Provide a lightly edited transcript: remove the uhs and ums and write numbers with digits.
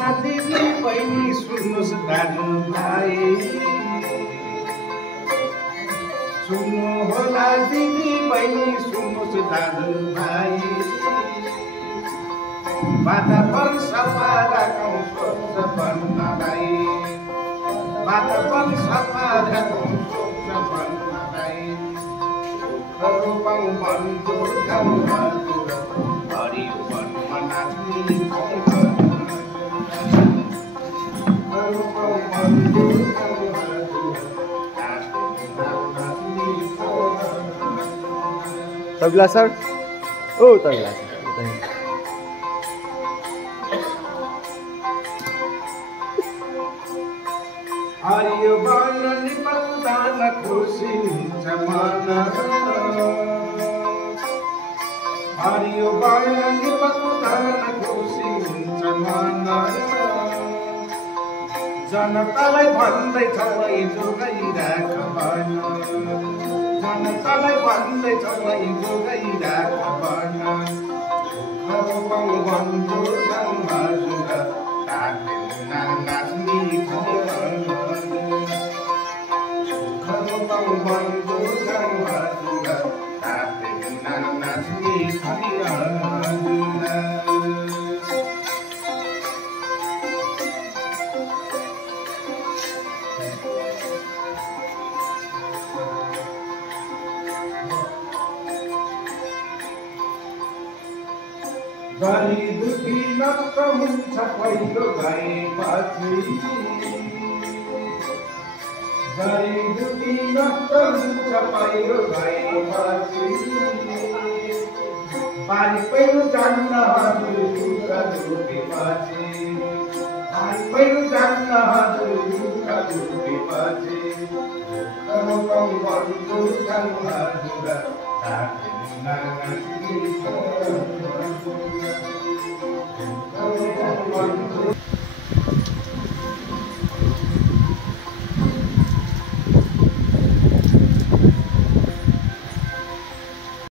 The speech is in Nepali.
होला दिदी बहिनी सुन्नुहोस् दाजुभाइ सुन्नु होला दिदी बहिनी सुन्नुहोस् दाजुभाइ वातावरण सफा राखौँ स्वच्छ बन्नलाई वातावरण सफा राखौँ स्वच्छ बन्नलाई रोपौँ बन्धुगाउँ हजुर हरियो वनमा नाच्ने रोपौँ बन्धुगाउँ तबला सर ओ तबला सर हरियो वर्ण निपन्दान खुसी हुन्छ मन हरियो वर्ण निपन्दान खुसी हुन्छ मन जनतालाई भन्दैछौ है जोगाइराख भन जनतालाई भन्दैछौ है जोगाइराख भन रोपौँ बन्धुगाउँ हजुर तातेन्ना नाच्ने रोपौँ बन्धुगाउँ हजुर तातेन्ना नाच्ने गरीब दुखी नष्ट हुन्छ पहिलो भएपछि गरीब दुखी नष्ट हुन्छ पहिलो भएपछि बारी पहिरो जान्न हजुर दुःख दुखेपछि बारी पहिरो जान्न हजुर दुःख दुखेपछि रोपौँ बन्धुगाउँ हजुर तातेन्ना नाच्ने